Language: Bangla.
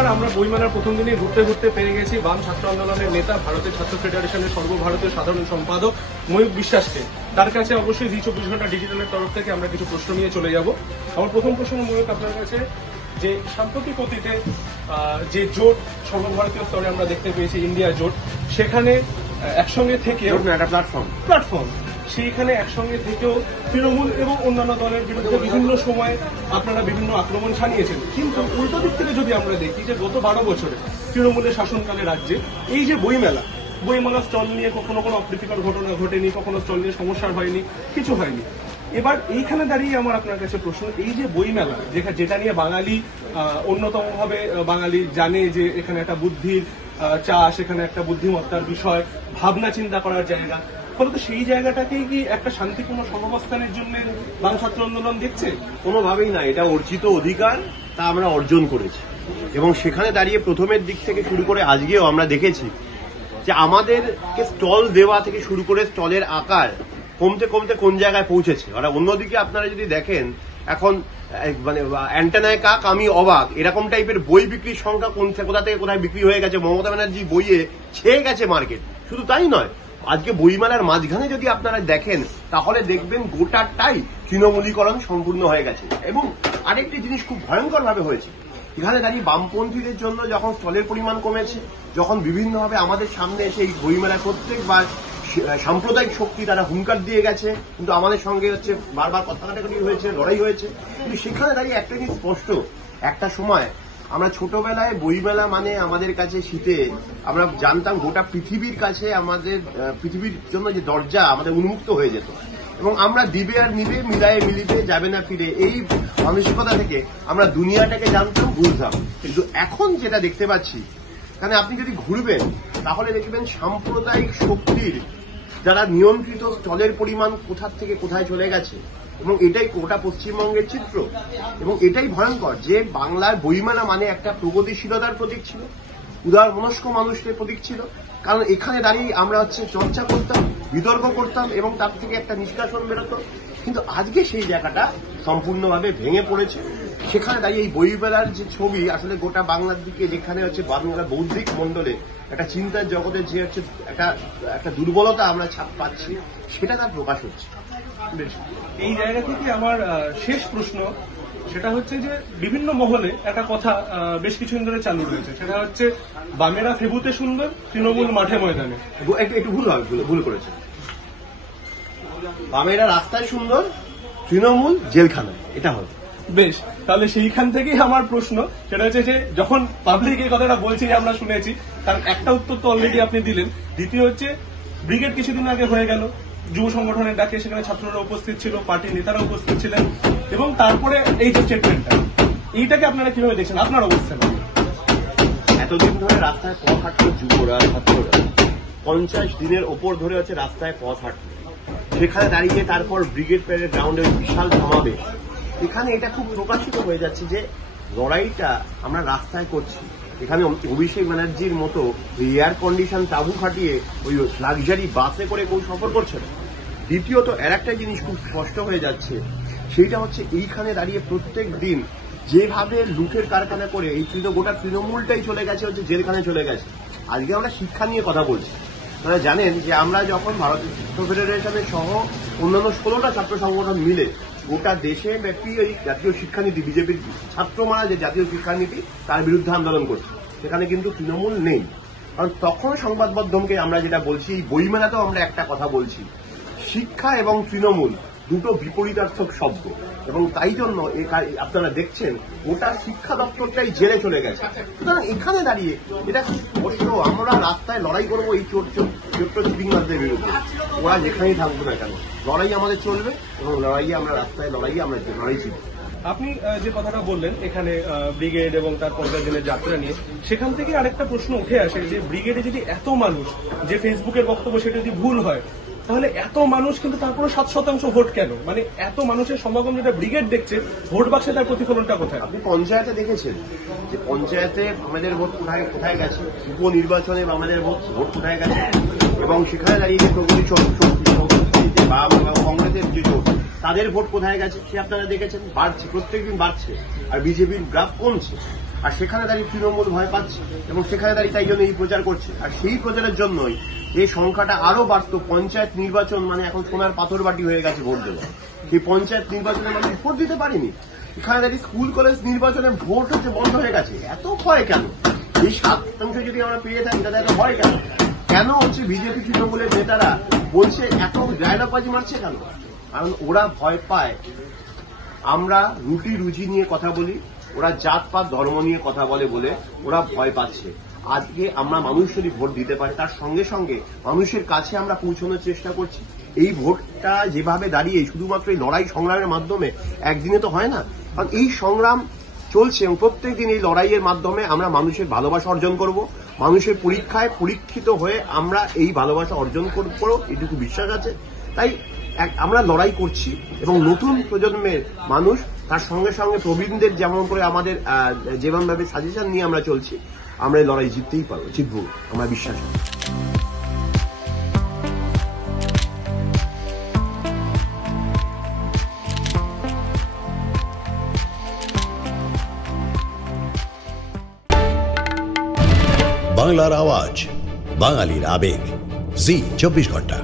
নমস্কার, আমরা বইমেলার প্রথম দিনে ঘুরতে ঘুরতে পেয়ে গেছি বাম ছাত্র আন্দোলনের নেতা, ভারতের ছাত্র ফেডারেশনের সর্বভারতীয় সাধারণ সম্পাদক ময়ূর বিশ্বাসকে। তার কাছে অবশ্যই জি24 ঘন্টা ডিজিটালের তরফ থেকে আমরা কিছু প্রশ্ন নিয়ে চলে যাব। আমার প্রথম প্রশ্ন ময়ূর আপনার কাছে, যে সাম্প্রতিক অতীতে যে জোট সর্বভারতীয় স্তরে আমরা দেখতে পেয়েছি, ইন্ডিয়া জোট, সেখানে একসঙ্গে থেকে একটা প্ল্যাটফর্ম সেইখানে একসঙ্গে থেকেও তৃণমূল এবং অন্যান্য দলের বিরুদ্ধে বিভিন্ন সময় আপনারা বিভিন্ন আক্রমণ শানিয়েছেন। কিন্তু উল্টো দিক থেকে যদি আমরা দেখি যে গত 12 বছরে তৃণমূলের শাসনকালে রাজ্যে এই যে বইমেলা স্টল নিয়ে কখনো কোনো অপ্রীতিকর ঘটনা ঘটেনি, কখনো স্টল নিয়ে সমস্যা হয়নি, কিছু হয়নি। এবার এইখানে দাঁড়িয়ে আমার আপনার কাছে প্রশ্ন, এই যে বইমেলা যেটা নিয়ে বাঙালি অন্যতমভাবে বাঙালি জানে যে এখানে একটা বুদ্ধির চাষ, এখানে একটা বুদ্ধিমত্তার বিষয়, ভাবনা চিন্তা করার জায়গা, ফলত সেই জায়গাটাকেই কি একটা শান্তিপূর্ণ সহাবস্থানের জন্য বাম ছাত্র আন্দোলন দেখছে? কোনোভাবেই না, এটা অর্জিত অধিকার, তা আমরা অর্জন করেছি। এবং সেখানে দাঁড়িয়ে প্রথমের দিক থেকে শুরু করে আজকেও আমরা দেখেছি যে আমাদেরকে স্টল দেওয়া থেকে শুরু করে স্টলের আকার কমতে কমতে কোন জায়গায় পৌঁছেছে। আর অন্যদিকে আপনারা যদি দেখেন, এখন মানে অ্যান্টেনায় কাক আমি অবাক এরকম টাইপের বই বিক্রির সংখ্যা কোথা থেকে কোথায় বিক্রি হয়ে গেছে। মমতা ব্যানার্জি বইয়ে ছেয়ে গেছে মার্কেট। শুধু তাই নয়, আজকে বইমেলার মাঝখানে যদি আপনারা দেখেন তাহলে দেখবেন গোটাটাই তৃণমূলীকরণ সম্পূর্ণ হয়ে গেছে। এবং আরেকটি জিনিস খুব ভয়ঙ্কর ভাবে হয়েছে, এখানে দাঁড়িয়ে বামপন্থীদের জন্য যখন স্টলের পরিমাণ কমেছে, যখন বিভিন্নভাবে আমাদের সামনে এসে এই বইমেলার প্রত্যেকবার সাম্প্রদায়িক শক্তি তারা হুঙ্কার দিয়ে গেছে, কিন্তু আমাদের সঙ্গে হচ্ছে বারবার কথা কাটাকাটি হয়েছে, লড়াই হয়েছে। কিন্তু সেখানে দাঁড়িয়ে একটা জিনিস স্পষ্ট, একটা সময় আমরা ছোটবেলায় বইমেলা মানে আমাদের কাছে শীতে আমরা জানতাম গোটা পৃথিবীর কাছে আমাদের পৃথিবীর জন্য যে দরজা আমাদের উন্মুক্ত হয়ে যেত, এবং আমরা দিবে আর নিবে, মিলায়ে মিলিবে, যাবে না ফিরে, এই মানসিকতা থেকে আমরা দুনিয়াটাকে জানতাম, বুঝতাম। কিন্তু এখন যেটা দেখতে পাচ্ছি, কারণ আপনি যদি ঘুরবেন তাহলে দেখবেন সাম্প্রদায়িক শক্তির যারা নিয়ন্ত্রিত স্টলের পরিমাণ কোথা থেকে কোথায় চলে গেছে। এবং এটাই গোটা পশ্চিমবঙ্গের চিত্র। এবং এটাই ভয়ঙ্কর যে বাংলার বইমেলা মানে একটা প্রগতিশীলতার প্রতীক ছিল, উদার মনস্ক মানুষের প্রতীক ছিল। কারণ এখানে দাঁড়িয়ে আমরা চর্চা করতাম, বিতর্ক করতাম, এবং তার থেকে একটা নিষ্কাশন বেরোতো। কিন্তু আজকে সেই জায়গাটা সম্পূর্ণভাবে ভেঙে পড়েছে। সেখানে দাঁড়িয়ে এই বইমেলার যে ছবি, আসলে গোটা বাংলার দিকে যেখানে হচ্ছে বাংলা বৌদ্ধিক মণ্ডলে একটা চিন্তার জগতের যে হচ্ছে একটা দুর্বলতা আমরা ছাপ পাচ্ছি, সেটা তার প্রকাশ হচ্ছে। বেশ, এই জায়গা থেকে আমার শেষ প্রশ্ন, সেটা হচ্ছে যে বিভিন্ন মহলে একটা কথা বেশ কিছুদিন ধরে চালু রয়েছে, সেটা হচ্ছে বামেরা ফেবুতে সুন্দর, তৃণমূল মাঠে ময়দানে। একটু ভুল করেছে। বামেরা রাস্তায় সুন্দর, তৃণমূল জেলখানায়, এটা হবে। বেশ, তাহলে সেইখান থেকেই আমার প্রশ্ন, সেটা হচ্ছে যে যখন পাবলিক এই কথাটা বলছে যে আমরা শুনেছি, কারণ একটা উত্তর তো অলরেডি আপনি দিলেন। দ্বিতীয় হচ্ছে ব্রিগেড কিছুদিন আগে হয়ে গেল, যুব সংগঠনের ডাকে সেখানে ছাত্ররা উপস্থিত ছিল, পার্টির নেতারা উপস্থিত ছিলেন, এবং তারপরে এই যে স্টেটমেন্টটা, এইটাকে আপনারা কিভাবে দেখছেন, আপনার অবস্থান? এতদিন ধরে রাস্তায় পথ হাঁটতো যুবরা, ছাত্ররা 50 দিনের ওপর ধরে হচ্ছে রাস্তায় পথ হাঁটতো। সেখানে দাঁড়িয়ে তারপর ব্রিগেড প্যারেড গ্রাউন্ডে বিশাল সমাবেশ। এখানে এটা খুব প্রকাশিত হয়ে যাচ্ছে যে লড়াইটা আমরা রাস্তায় করছি। এখানে অভিষেক ব্যানার্জির মতো এয়ার কন্ডিশন তাঁবু খাটিয়ে ওই লাক্সারি বাসে করে কেউ সফর করছে না। দ্বিতীয়ত আর একটা জিনিস খুব স্পষ্ট হয়ে যাচ্ছে, সেইটা হচ্ছে এইখানে দাঁড়িয়ে প্রত্যেক দিন যেভাবে লুটের কারখানা করে এই গোটা তৃণমূলটাই চলে গেছে হচ্ছে জেলখানে চলে গেছে। আজকে আমরা শিক্ষা নিয়ে কথা বলছি। আপনারা জানেন যে আমরা যখন ভারতীয় ছাত্র ফেডারেশনের সহ অন্যান্য 16টা ছাত্র সংগঠন মিলে গোটা দেশে ব্যাপী ওই জাতীয় শিক্ষানীতি, বিজেপির ছাত্র মারা যে জাতীয় শিক্ষানীতি, তার বিরুদ্ধে আন্দোলন করছে, সেখানে কিন্তু তৃণমূল নেই। কারণ তখন সংবাদ মাধ্যমকে আমরা যেটা বলছি, এই বইমেলাতেও আমরা একটা কথা বলছি, শিক্ষা এবং তৃণমূল দুটো বিপরীতার্থক শব্দ। এবং তাই জন্য আপনারা দেখছেন গোটা শিক্ষা দপ্তরটাই জেলে চলে গেছে। সুতরাং এখানে দাঁড়িয়ে এটা স্পষ্ট, আমরা রাস্তায় লড়াই করবো এই ছোট্ট চিটিংবাজদের বিরুদ্ধে। ওরা যেখানেই থাকবো না কেন, লড়াই আমাদের চলবে, এবং লড়াইয়ে আমরা রাস্তায় আমরা লড়াই ছিল। আপনি যে কথাটা বললেন এখানে ব্রিগেড এবং তার 50 দিনের যাত্রা নিয়ে, সেখান থেকে আরেকটা প্রশ্ন উঠে আসে যে ব্রিগেডে যদি এত মানুষ, যে ফেসবুকের বক্তব্য সেটা যদি ভুল হয়, তাহলে এত মানুষ কিন্তু তারপরে 7% ভোট কেন? মানে এত মানুষের সমাগম যেটা ব্রিগেড দেখছে, ভোট বাক্সে তার প্রতিফলনটা কোথায়? আপনি পঞ্চায়েতে দেখেছেন যে পঞ্চায়েতে আমাদের ভোট কোথায় গেছে, উপনির্বাচনে আমাদের ভোট কোথায় গেছে, এবং সেখানে দাঁড়িয়ে যে প্রগতি বাম এবং কংগ্রেসের যে জোট, তাদের ভোট কোথায় গেছে সে আপনারা দেখেছেন, বাড়ছে, প্রত্যেকদিন বাড়ছে, আর বিজেপির গ্রাফ কমছে। আর সেখানে দাঁড়িয়ে তৃণমূল ভয় পাচ্ছে এবং সেখানে দাঁড়িয়ে তাই জন্য এই প্রচার করছে। আর সেই প্রচারের জন্যই এই সংখ্যাটা আরো বাড়তো। পঞ্চায়েত নির্বাচন মানে এখন সোনার পাথর বাটি হয়ে গেছে ভোট দেওয়া। এই পঞ্চায়েত নির্বাচনে মানুষ ভোট দিতে পারেনি। এখানে দাঁড়িয়ে স্কুল কলেজ নির্বাচনে ভোট হচ্ছে বন্ধ হয়ে গেছে। এত ভয় কেন? এই 7% যদি আমরা পেয়ে থাকি তাহলে এত ভয় কেন? কেন হচ্ছে বিজেপি তৃণমূলের নেতারা বলছে এত ডায়লগবাজি মারছে কেন? কারণ ওরা ভয় পায় আমরা রুটি রুজি নিয়ে কথা বলি, ওরা জাতপাত ধর্ম নিয়ে কথা বলে বলে ওরা ভয় পাচ্ছে। আজকে আমরা মানুষ যদি ভোট দিতে পারি তার সঙ্গে সঙ্গে মানুষের কাছে আমরা পৌঁছানোর চেষ্টা করছি। এই ভোটটা যেভাবে দাঁড়িয়ে শুধুমাত্র এই লড়াই সংগ্রামের মাধ্যমে একদিনে তো হয় না, কারণ এই সংগ্রাম চলছে এবং প্রত্যেক দিন এই লড়াইয়ের মাধ্যমে আমরা মানুষের ভালোবাসা অর্জন করব। মানুষের পরীক্ষায় পরীক্ষিত হয়ে আমরা এই ভালোবাসা অর্জন করব, এটুকু বিশ্বাস আছে। তাই আমরা লড়াই করছি এবং নতুন প্রজন্মের মানুষ তার সঙ্গে সঙ্গে প্রবীণদের যেমন করে আমাদের যেমনভাবে সাজেশন নিয়ে আমরা চলছি, আমরা এই লড়াই জিততেই পারবো, জিতবো, আমার বিশ্বাস। বাংলার আওয়াজ, বাঙালির আবেগ, জি 24 ঘন্টা।